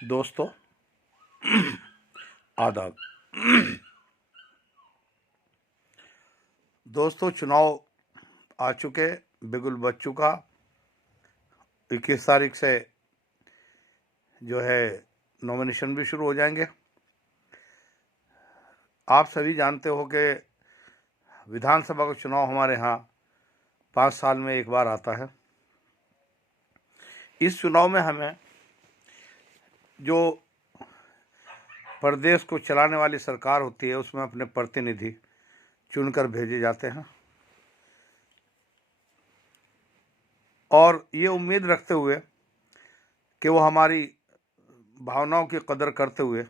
दोस्तों आदाब। दोस्तों, चुनाव आ चुके, बिगुल बज चुका। 21 तारीख से जो है नॉमिनेशन भी शुरू हो जाएंगे। आप सभी जानते हो कि विधानसभा का चुनाव हमारे यहाँ 5 साल में एक बार आता है। इस चुनाव में हमें जो प्रदेश को चलाने वाली सरकार होती है उसमें अपने प्रतिनिधि चुनकर भेजे जाते हैं, और ये उम्मीद रखते हुए कि वो हमारी भावनाओं की कदर करते हुए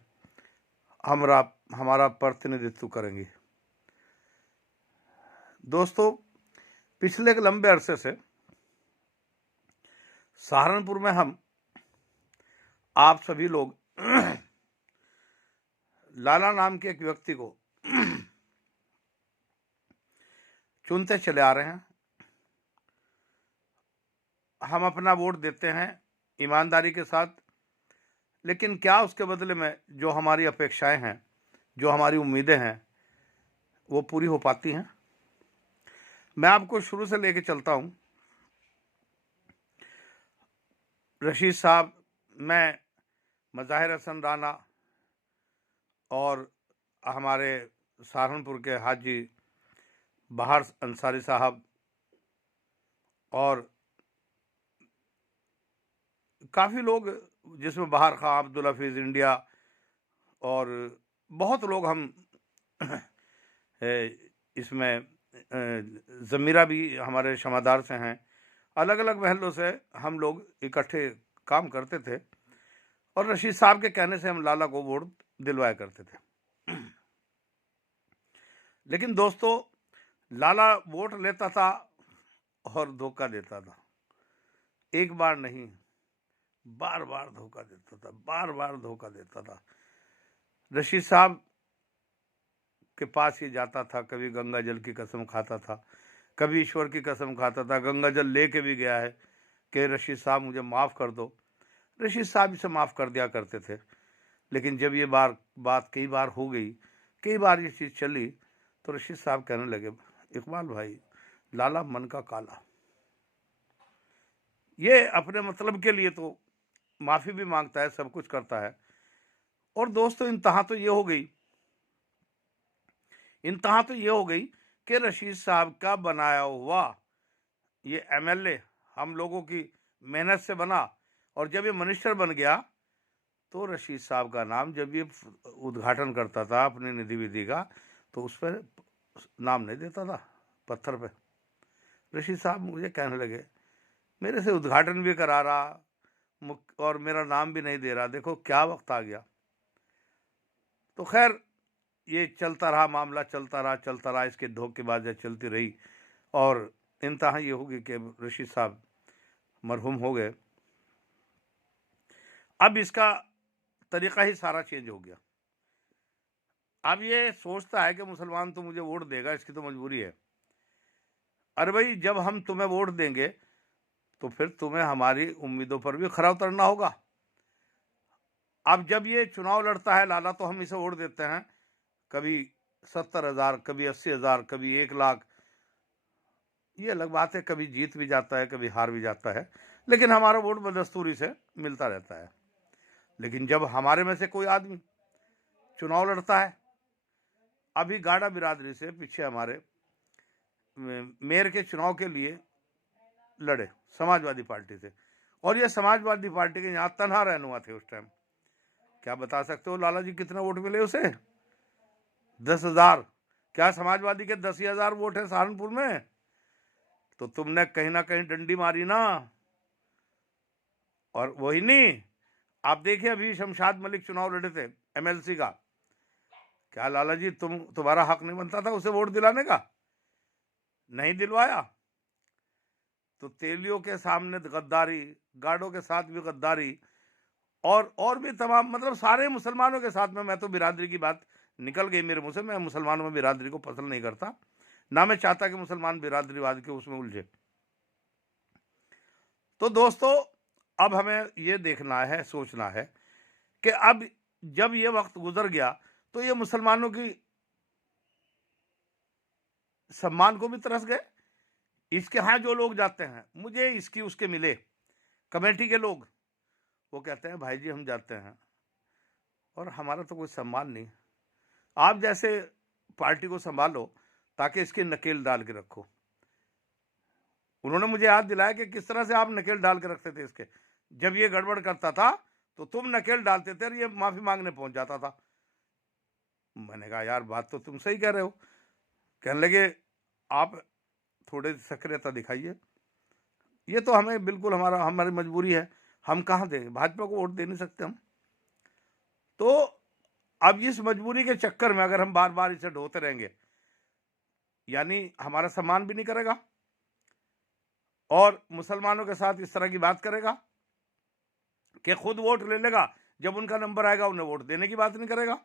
हमारा प्रतिनिधित्व करेंगे। दोस्तों, पिछले एक लंबे अरसे से सहारनपुर में हम आप सभी लोग लाला नाम के एक व्यक्ति को चुनते चले आ रहे हैं। हम अपना वोट देते हैं ईमानदारी के साथ, लेकिन क्या उसके बदले में जो हमारी अपेक्षाएं हैं, जो हमारी उम्मीदें हैं, वो पूरी हो पाती हैं? मैं आपको शुरू से लेके चलता हूं। रशीद साहब, मैं मज़ाहिर हसन राना और हमारे सहारनपुर के हाजी बहार अंसारी साहब और काफ़ी लोग, जिसमें बहार खां, अब्दुल हफीज़ इंडिया और बहुत लोग, हम इसमें ज़मीरा भी हमारे शमादार से हैं। अलग अलग महलों से हम लोग इकट्ठे काम करते थे और रशीद साहब के कहने से हम लाला को वोट दिलवाया करते थे। लेकिन दोस्तों, लाला वोट लेता था और धोखा देता था। एक बार नहीं, बार बार धोखा देता था, बार बार धोखा देता था। रशीद साहब के पास ही जाता था, कभी गंगा जल की कसम खाता था, कभी ईश्वर की कसम खाता था। गंगा जल लेके भी गया है कि रशीद साहब मुझे माफ़ कर दो। रशीद साहब इसे माफ़ कर दिया करते थे। लेकिन जब ये बात कई बार हो गई, कई बार ये चीज़ चली, तो रशीद साहब कहने लगे, इकबाल भाई, लाला मन का काला। ये अपने मतलब के लिए तो माफ़ी भी मांगता है, सब कुछ करता है। और दोस्तों, इंतहा तो ये हो गई कि रशीद साहब का बनाया हुआ ये एमएलए हम लोगों की मेहनत से बना, और जब ये मिनिस्टर बन गया तो रशीद साहब का नाम, जब ये उद्घाटन करता था अपनी निधि विधि का, तो उस पर नाम नहीं देता था पत्थर पे। रशीद साहब मुझे कहने लगे, मेरे से उद्घाटन भी करा रहा और मेरा नाम भी नहीं दे रहा, देखो क्या वक्त आ गया। तो खैर, ये चलता रहा, मामला चलता रहा, इसके धोखेबाजियाँ चलती रही, और इंतहा ये होगी कि रशीद साहब मरहूम हो गए। अब इसका तरीका ही सारा चेंज हो गया। अब ये सोचता है कि मुसलमान तो मुझे वोट देगा, इसकी तो मजबूरी है। अरे भाई, जब हम तुम्हें वोट देंगे तो फिर तुम्हें हमारी उम्मीदों पर भी खरा उतरना होगा। अब जब ये चुनाव लड़ता है लाला, तो हम इसे वोट देते हैं, कभी 70,000, कभी 80,000, कभी 1 लाख। ये अलग बात है, कभी जीत भी जाता है, कभी हार भी जाता है, लेकिन हमारा वोट बदस्तूरी से मिलता रहता है। लेकिन जब हमारे में से कोई आदमी चुनाव लड़ता है, अभी गाड़ा बिरादरी से पीछे हमारे मेयर के चुनाव के लिए लड़े समाजवादी पार्टी से, और ये समाजवादी पार्टी के यहाँ तनहा रहनुमा थे उस टाइम। क्या बता सकते हो लाला जी कितने वोट मिले उसे? 10,000। क्या समाजवादी के 10,000 वोट है सहारनपुर में? तो तुमने कहीं ना कहीं डंडी मारी ना। और वही नहीं, आप देखिए, अभी शमशाद मलिक चुनाव लड़े थे एमएलसी का। क्या लाला जी तुम्हारा हक नहीं बनता था उसे वोट दिलाने का? नहीं दिलवाया तो तेलियों के सामने गद्दारी, गार्डों के साथ भी गद्दारी, और भी तमाम, मतलब सारे मुसलमानों के साथ में। मैं तो बिरादरी की बात निकल गई मेरे मुंह से, मैं मुसलमानों में बिरादरी को पसंद नहीं करता, ना मैं चाहता कि मुसलमान बिरादरीवाद के उसमें उलझे। तो दोस्तों, अब हमें ये देखना है, सोचना है कि अब जब ये वक्त गुजर गया तो ये मुसलमानों की सम्मान को भी तरस गए। इसके यहाँ जो लोग जाते हैं, मुझे इसकी उसके मिले कमेटी के लोग, वो कहते हैं भाई जी हम जाते हैं और हमारा तो कोई सम्मान नहीं, आप जैसे पार्टी को संभालो ताकि इसकी नकेल डाल के रखो। उन्होंने मुझे याद दिलाया कि किस तरह से आप नकेल डाल के रखते थे इसके, जब ये गड़बड़ करता था तो तुम नकेल डालते थे और ये माफी मांगने पहुंच जाता था। मैंने कहा यार बात तो तुम सही कह रहे हो। कहने लगे आप थोड़े सक्रियता दिखाइए, ये तो हमें बिल्कुल हमारी मजबूरी है, हम कहाँ दें, भाजपा को वोट दे नहीं सकते हम। तो अब इस मजबूरी के चक्कर में अगर हम बार बार इसे ढोते रहेंगे, यानी हमारा सम्मान भी नहीं करेगा और मुसलमानों के साथ इस तरह की बात करेगा कि खुद वोट ले लेगा, जब उनका नंबर आएगा उन्हें वोट देने की बात नहीं करेगा।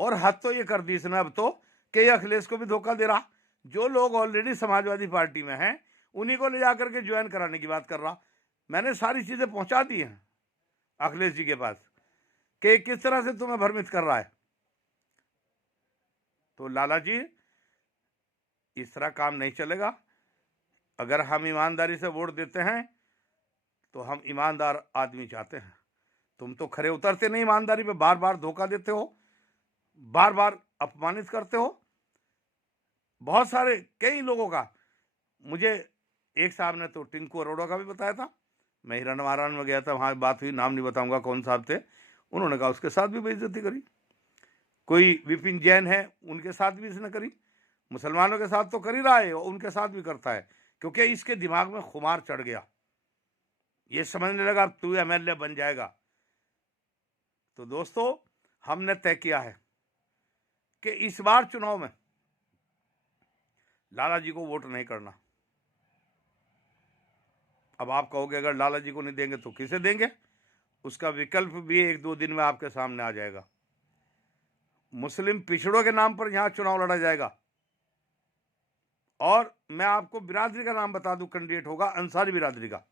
और हद तो ये कर दी इसने अब तो कि ये अखिलेश को भी धोखा दे रहा, जो लोग ऑलरेडी समाजवादी पार्टी में हैं उन्हीं को ले जाकर के ज्वाइन कराने की बात कर रहा। मैंने सारी चीजें पहुंचा दी हैं अखिलेश जी के पास कि किस तरह से तुम्हें भ्रमित कर रहा है। तो लाला जी इस तरह काम नहीं चलेगा। अगर हम ईमानदारी से वोट देते हैं तो हम ईमानदार आदमी चाहते हैं। तुम तो खरे उतरते नहीं, ईमानदारी पे बार बार धोखा देते हो, बार बार अपमानित करते हो। बहुत सारे कई लोगों का, मुझे एक साहब ने तो टिंकू अरोड़ा का भी बताया था, मैं हिरण महारान में गया था, वहां बात हुई, नाम नहीं बताऊंगा कौन साहब थे, उन्होंने कहा उसके साथ भी बेइज्जती करी। कोई विपिन जैन है, उनके साथ भी इसने करी। मुसलमानों के साथ तो कर ही रहा है, उनके साथ भी करता है, क्योंकि इसके दिमाग में खुमार चढ़ गया, ये समझने लगा तू एमएलए बन जाएगा। तो दोस्तों हमने तय किया है कि इस बार चुनाव में लाला जी को वोट नहीं करना। अब आप कहोगे अगर लाला जी को नहीं देंगे तो किसे देंगे, उसका विकल्प भी 1-2 दिन में आपके सामने आ जाएगा। मुस्लिम पिछड़ों के नाम पर यहां चुनाव लड़ा जाएगा और मैं आपको बिरादरी का नाम बता दूं, कैंडिडेट होगा अंसारी बिरादरी का।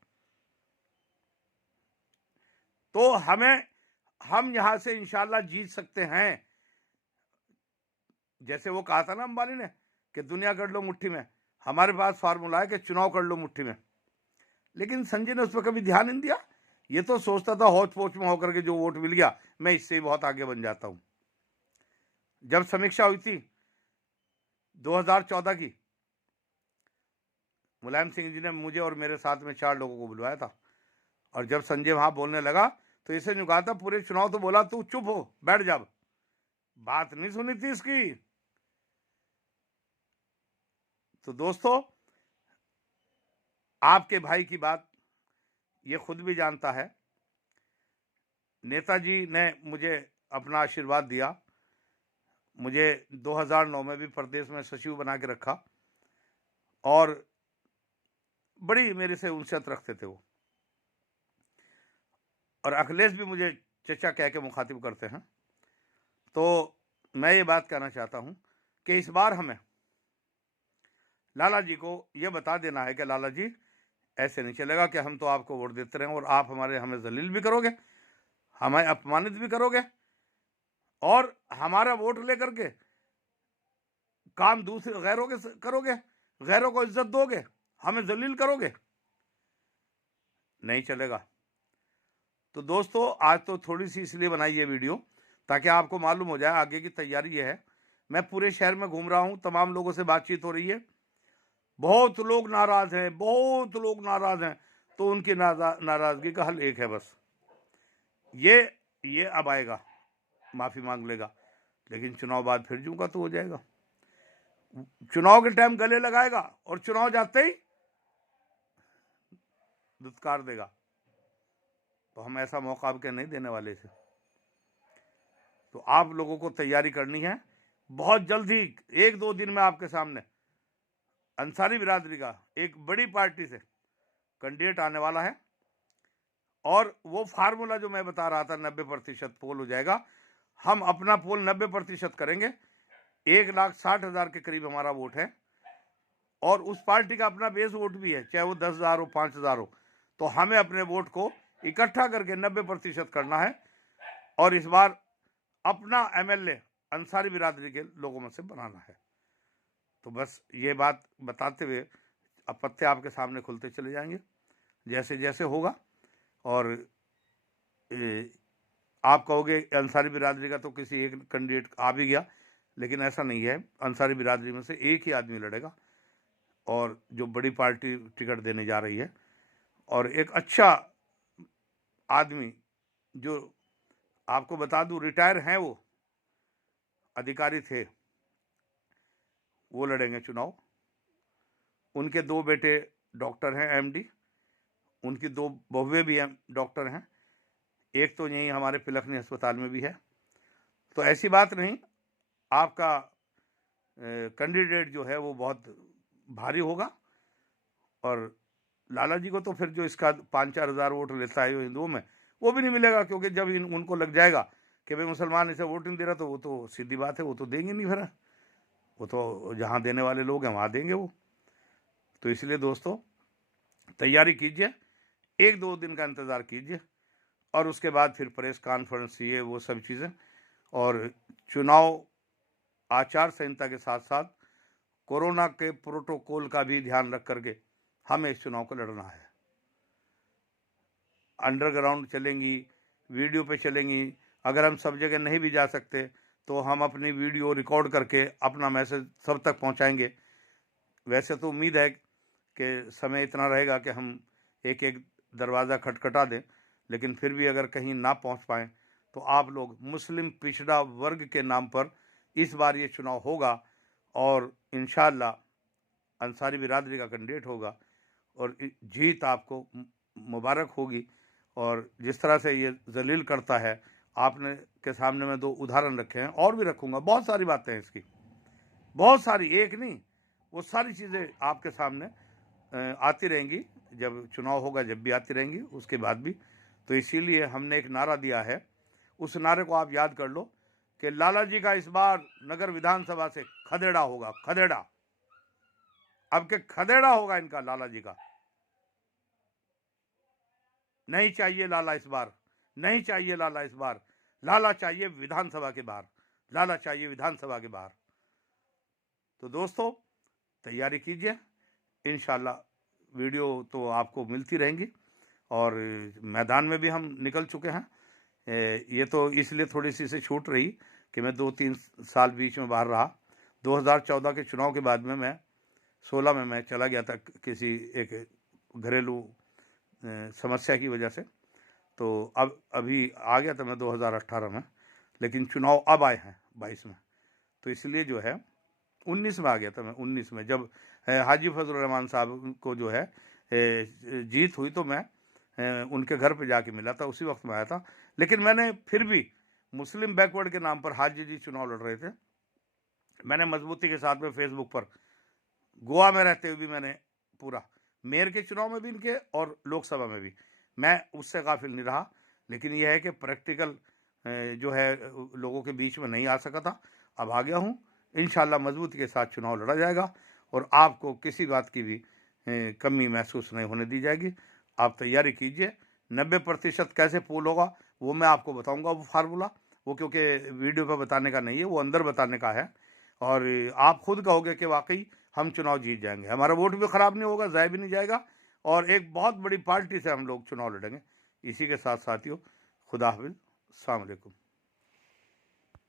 तो हम यहां से इंशाल्लाह जीत सकते हैं। जैसे वो कहा था ना अंबानी ने कि दुनिया कर लो मुट्ठी में, हमारे पास फार्मूला है कि चुनाव कर लो मुट्ठी में। लेकिन संजय ने उस पर कभी ध्यान नहीं दिया। ये तो सोचता था हौच पौच में होकर के जो वोट मिल गया मैं इससे बहुत आगे बन जाता हूं। जब समीक्षा हुई थी 2014 की, मुलायम सिंह जी ने मुझे और मेरे साथ में 4 लोगों को बुलवाया था, और जब संजय वहां बोलने लगा तो इसे यूं कहा था पूरे चुनाव तो बोला तू चुप हो बैठ जा, बात नहीं सुनी थी इसकी। तो दोस्तों आपके भाई की बात ये खुद भी जानता है। नेताजी ने मुझे अपना आशीर्वाद दिया, मुझे 2009 में भी प्रदेश में सचिव बना के रखा और बड़ी मेरे से उनसे रखते थे वो। और अखिलेश भी मुझे चचा कह के मुखातिब करते हैं। तो मैं ये बात कहना चाहता हूं कि इस बार हमें लाला जी को ये बता देना है कि लाला जी ऐसे नहीं चलेगा कि हम तो आपको वोट देते रहें और आप हमें जलील भी करोगे, हमें अपमानित भी करोगे और हमारा वोट लेकर के काम दूसरे गैरों के करोगे, गैरों को इज्जत दोगे, हमें जलील करोगे, नहीं चलेगा। तो दोस्तों आज तो थोड़ी सी इसलिए बनाई ये वीडियो ताकि आपको मालूम हो जाए आगे की तैयारी ये है। मैं पूरे शहर में घूम रहा हूं, तमाम लोगों से बातचीत हो रही है, बहुत लोग नाराज हैं, बहुत लोग नाराज हैं। तो उनकी नाराजगी का हल एक है बस, ये अब आएगा माफी मांग लेगा, लेकिन चुनाव बाद फिर जूं का तो हो जाएगा। चुनाव के टाइम गले लगाएगा और चुनाव जाते ही दुत्कार देगा। तो हम ऐसा मौका आपके नहीं देने वाले इसे। तो आप लोगों को तैयारी करनी है, बहुत जल्द ही 1-2 दिन में आपके सामने अंसारी बिरादरी का एक बड़ी पार्टी से कैंडिडेट आने वाला है और वो फार्मूला जो मैं बता रहा था 90% पोल हो जाएगा। हम अपना पोल 90% करेंगे, 1,60,000 के करीब हमारा वोट है और उस पार्टी का अपना बेस वोट भी है, चाहे वो 10,000 हो 5,000 हो। तो हमें अपने वोट को इकट्ठा करके 90% करना है और इस बार अपना एमएलए अंसारी बिरादरी के लोगों में से बनाना है। तो बस ये बात बताते हुए अब पत्ते आपके सामने खुलते चले जाएंगे जैसे जैसे होगा। और आप कहोगे अंसारी बिरादरी का तो किसी एक कैंडिडेट आ भी गया, लेकिन ऐसा नहीं है। अंसारी बिरादरी में से एक ही आदमी लड़ेगा और जो बड़ी पार्टी टिकट देने जा रही है, और एक अच्छा आदमी जो आपको बता दूं रिटायर हैं, वो अधिकारी थे, वो लड़ेंगे चुनाव। उनके 2 बेटे डॉक्टर हैं, एमडी, उनकी 2 बहुएं भी हैं, डॉक्टर हैं, एक तो यहीं हमारे पिलखनी अस्पताल में भी है। तो ऐसी बात नहीं, आपका कैंडिडेट जो है वो बहुत भारी होगा। और लाला जी को तो फिर जो इसका 5-4 हज़ार वोट लेता है हिंदुओं में, वो भी नहीं मिलेगा, क्योंकि जब उनको लग जाएगा कि भाई मुसलमान इसे वोट नहीं दे रहा, तो वो तो सीधी बात है, वो तो देंगे नहीं, फिर वो तो जहाँ देने वाले लोग हैं वहाँ देंगे वो। तो इसलिए दोस्तों तैयारी कीजिए, 1-2 दिन का इंतज़ार कीजिए और उसके बाद फिर प्रेस कॉन्फ्रेंस, ये वो सब चीज़ें। और चुनाव आचार संहिता के साथ साथ कोरोना के प्रोटोकॉल का भी ध्यान रख करके हमें इस चुनाव को लड़ना है। अंडरग्राउंड चलेंगी, वीडियो पे चलेंगी। अगर हम सब जगह नहीं भी जा सकते तो हम अपनी वीडियो रिकॉर्ड करके अपना मैसेज सब तक पहुंचाएंगे। वैसे तो उम्मीद है कि समय इतना रहेगा कि हम एक एक दरवाज़ा खटखटा दें, लेकिन फिर भी अगर कहीं ना पहुंच पाएँ तो आप लोग, मुस्लिम पिछड़ा वर्ग के नाम पर इस बार ये चुनाव होगा और इंशाअल्लाह अंसारी बिरादरी का कैंडिडेट होगा और जीत आपको मुबारक होगी। और जिस तरह से ये जलील करता है, आपने के सामने मैं 2 उदाहरण रखे हैं, और भी रखूँगा, बहुत सारी बातें हैं इसकी, बहुत सारी, एक नहीं, वो सारी चीज़ें आपके सामने आती रहेंगी, जब चुनाव होगा जब भी आती रहेंगी, उसके बाद भी। तो इसीलिए हमने एक नारा दिया है, उस नारे को आप याद कर लो कि लाला जी का इस बार नगर विधानसभा से खदेड़ा होगा, खदेड़ा। अब के खदेड़ा होगा इनका, लाला जी का। नहीं चाहिए लाला इस बार, नहीं चाहिए लाला इस बार, लाला चाहिए विधानसभा के बाहर, लाला चाहिए विधानसभा के बाहर। तो दोस्तों तैयारी कीजिए, इंशाल्लाह वीडियो तो आपको मिलती रहेंगी। और मैदान में भी हम निकल चुके हैं। ये तो इसलिए थोड़ी सी से छूट रही कि मैं 2-3 साल बीच में बाहर रहा। 2014 के चुनाव के बाद में मैं 16 में मैं चला गया था किसी एक घरेलू समस्या की वजह से, तो अब अभी आ गया था मैं 2018 में, लेकिन चुनाव अब आए हैं 22 में। तो इसलिए जो है 19 में आ गया था मैं, 19 में जब हाजी फजल रहमान साहब को जो है जीत हुई, तो मैं उनके घर पे जाके मिला था, उसी वक्त में आया था। लेकिन मैंने फिर भी मुस्लिम बैकवर्ड के नाम पर हाजी जी चुनाव लड़ रहे थे, मैंने मजबूती के साथ में फेसबुक पर, गोवा में रहते हुए भी मैंने पूरा मेयर के चुनाव में भी इनके और लोकसभा में भी मैं उससे काफिल नहीं रहा। लेकिन यह है कि प्रैक्टिकल जो है लोगों के बीच में नहीं आ सका था, अब आ गया हूँ। इंशाल्लाह मजबूती के साथ चुनाव लड़ा जाएगा और आपको किसी बात की भी कमी महसूस नहीं होने दी जाएगी। आप तैयारी कीजिए। 90% कैसे पोल होगा वो मैं आपको बताऊंगा, वो फार्मूला, वो क्योंकि वीडियो पे बताने का नहीं है, वो अंदर बताने का है। और आप खुद कहोगे कि वाकई हम चुनाव जीत जाएंगे, हमारा वोट भी ख़राब नहीं होगा, ज़ाया भी नहीं जाएगा, और एक बहुत बड़ी पार्टी से हम लोग चुनाव लड़ेंगे। इसी के साथ साथियों, खुदा हाफिज़, अस्सलाम वालेकुम।